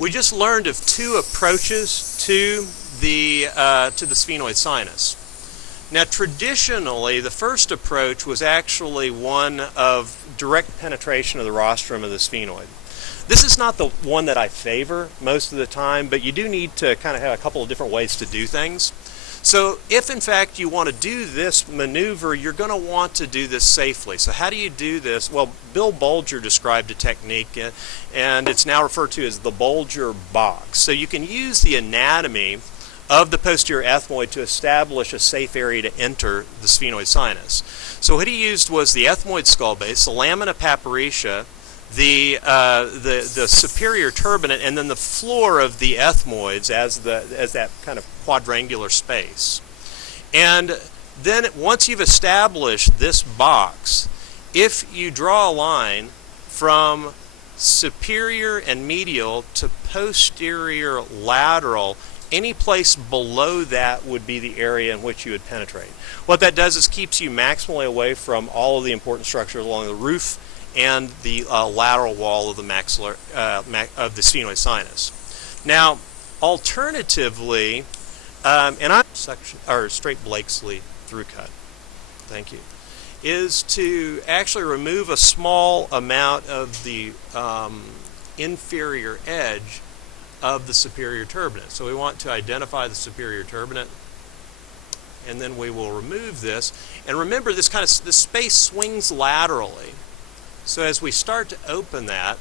We just learned of two approaches to the sphenoid sinus. Now, traditionally, the first approach was actually one of direct penetration of the rostrum of the sphenoid. This is not the one that I favor most of the time, but you do need to kind of have a couple of different ways to do things. So if in fact you want to do this maneuver, you're going to want to do this safely. So how do you do this? Well, Bill Bulger described a technique, and it's now referred to as the Bulger Box. So you can use the anatomy of the posterior ethmoid to establish a safe area to enter the sphenoid sinus. So what he used was the ethmoid skull base, the lamina papyrica, the superior turbinate, and then the floor of the ethmoids as that kind of quadrangular space. And then once you've established this box, if you draw a line from superior and medial to posterior lateral, any place below that would be the area in which you would penetrate. What that does is keeps you maximally away from all of the important structures along the roof and the lateral wall of the maxillary of the sphenoid sinus. Now, alternatively, and I'm straight Blakesley through cut. Thank you. Is to actually remove a small amount of the inferior edge of the superior turbinate. So we want to identify the superior turbinate, and then we will remove this. And remember, this space swings laterally. So as we start to open that,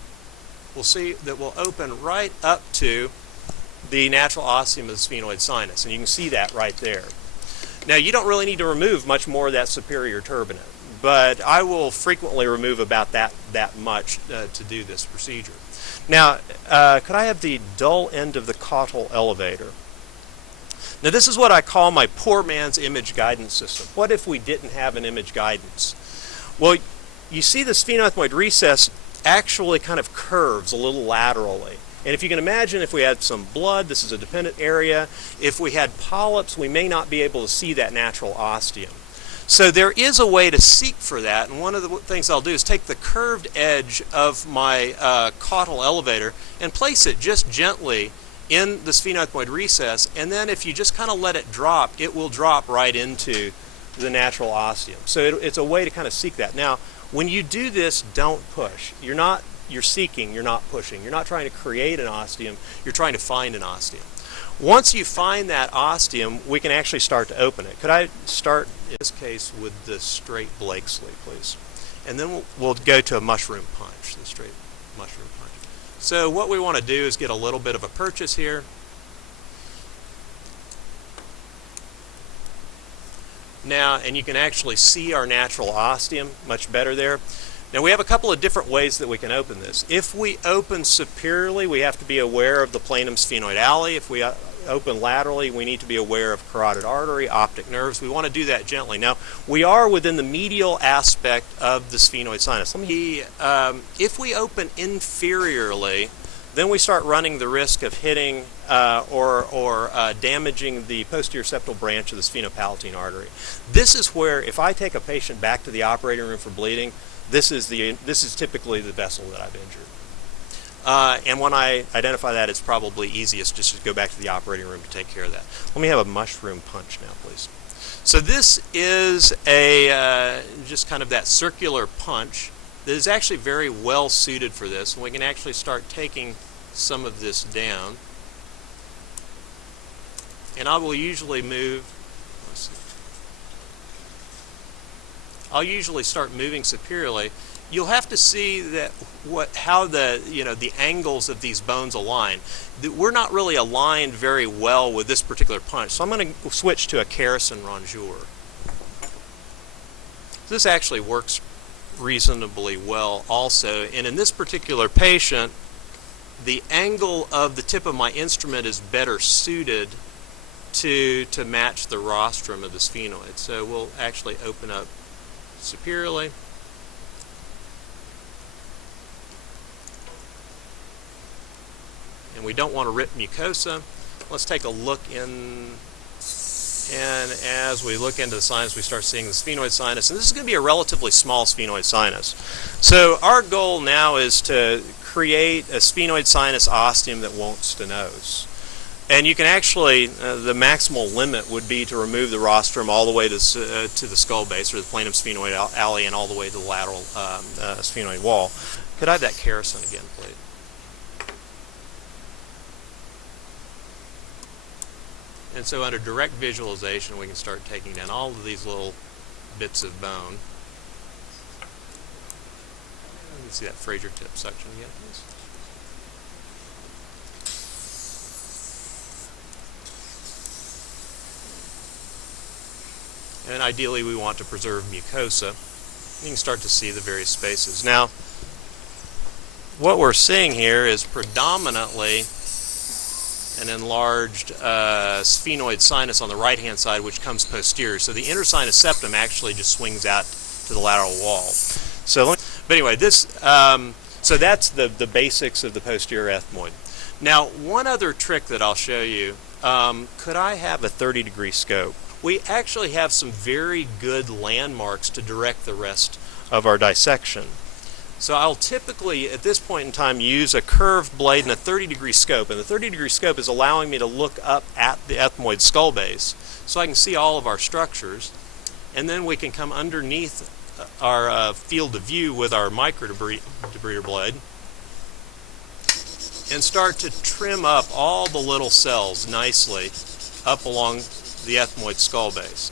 we'll see that we'll open right up to the natural ostium of the sphenoid sinus, and you can see that right there. Now, you don't really need to remove much more of that superior turbinate, but I will frequently remove about that much to do this procedure. Now, could I have the dull end of the caudal elevator? Now, this is what I call my poor man's image guidance system. What if we didn't have an image guidance? Well, you see the sphenoethmoid recess actually kind of curves a little laterally. And if you can imagine, if we had some blood, this is a dependent area. If we had polyps, we may not be able to see that natural ostium. So there is a way to seek for that, and one of the things I'll do is take the curved edge of my caudal elevator and place it just gently in the sphenoethmoid recess, and then if you just kind of let it drop, it will drop right into the natural ostium. So it's a way to kind of seek that. Now, when you do this, don't push. You're seeking, you're not pushing. You're not trying to create an ostium, you're trying to find an ostium. Once you find that ostium, we can actually start to open it. Could I start, in this case, with the straight Blakesley, please? And then we'll go to a mushroom punch, the straight mushroom punch. So what we want to do is get a little bit of a purchase here. Now, and you can actually see our natural ostium much better there. Now, we have a couple of different ways that we can open this. If we open superiorly, we have to be aware of the planum sphenoidale. If we open laterally, we need to be aware of carotid artery, optic nerves. We want to do that gently. Now, we are within the medial aspect of the sphenoid sinus. If we open inferiorly, then we start running the risk of hitting or damaging the posterior septal branch of the sphenopalatine artery. This is where, if I take a patient back to the operating room for bleeding, this is typically the vessel that I've injured. And when I identify that, it's probably easiest just to go back to the operating room to take care of that. Let me have a mushroom punch now, please. So this is just kind of that circular punch that is actually very well suited for this, and we can actually start taking some of this down. And I will usually move, I'll usually start moving superiorly. You'll have to see that how the angles of these bones align. We're not really aligned very well with this particular punch, so I'm going to switch to a Kerrison rongeur. This actually works reasonably well also, and in this particular patient, the angle of the tip of my instrument is better suited to match the rostrum of the sphenoid. So we'll actually open up superiorly. And we don't want to rip mucosa. Let's take a look in And as we look into the sinus, we start seeing the sphenoid sinus, and this is going to be a relatively small sphenoid sinus. So our goal now is to create a sphenoid sinus ostium that won't stenose. And you can actually, the maximal limit would be to remove the rostrum all the way to the skull base, or the planum sphenoid alley, and all the way to the lateral sphenoid wall. Could I have that kerosene again, please? And so under direct visualization, we can start taking down all of these little bits of bone. Let me see that Fraser tip section again, please. And ideally, we want to preserve mucosa. You can start to see the various spaces. Now, what we're seeing here is predominantly an enlarged sphenoid sinus on the right-hand side, which comes posterior. So the intersinus septum actually just swings out to the lateral wall. So, but anyway, so that's the basics of the posterior ethmoid. Now, one other trick that I'll show you. Could I have a 30-degree scope? We actually have some very good landmarks to direct the rest of our dissection. So I'll typically, at this point in time, use a curved blade and a 30-degree scope. And the 30-degree scope is allowing me to look up at the ethmoid skull base so I can see all of our structures. And then we can come underneath our field of view with our microdebrider blade and start to trim up all the little cells nicely up along the ethmoid skull base.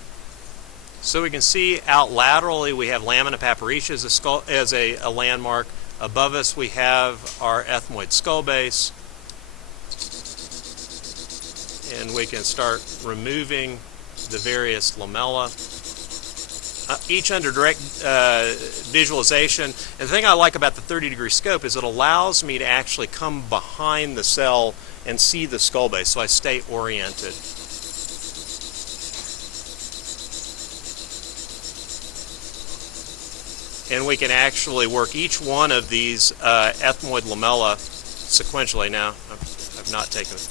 So we can see out laterally we have lamina papyrica as a landmark. Above us we have our ethmoid skull base. And we can start removing the various lamella. Each under direct visualization. And the thing I like about the 30-degree scope is it allows me to actually come behind the cell and see the skull base, so I stay oriented. And we can actually work each one of these ethmoid lamella sequentially. Now, I've not taken it.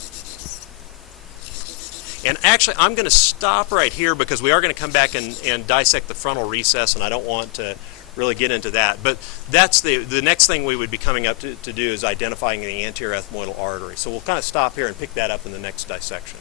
And actually, I'm going to stop right here because we are going to come back and dissect the frontal recess, and I don't want to really get into that. But that's the next thing we would be coming up to do is identifying the anterior ethmoidal artery. So we'll kind of stop here and pick that up in the next dissection.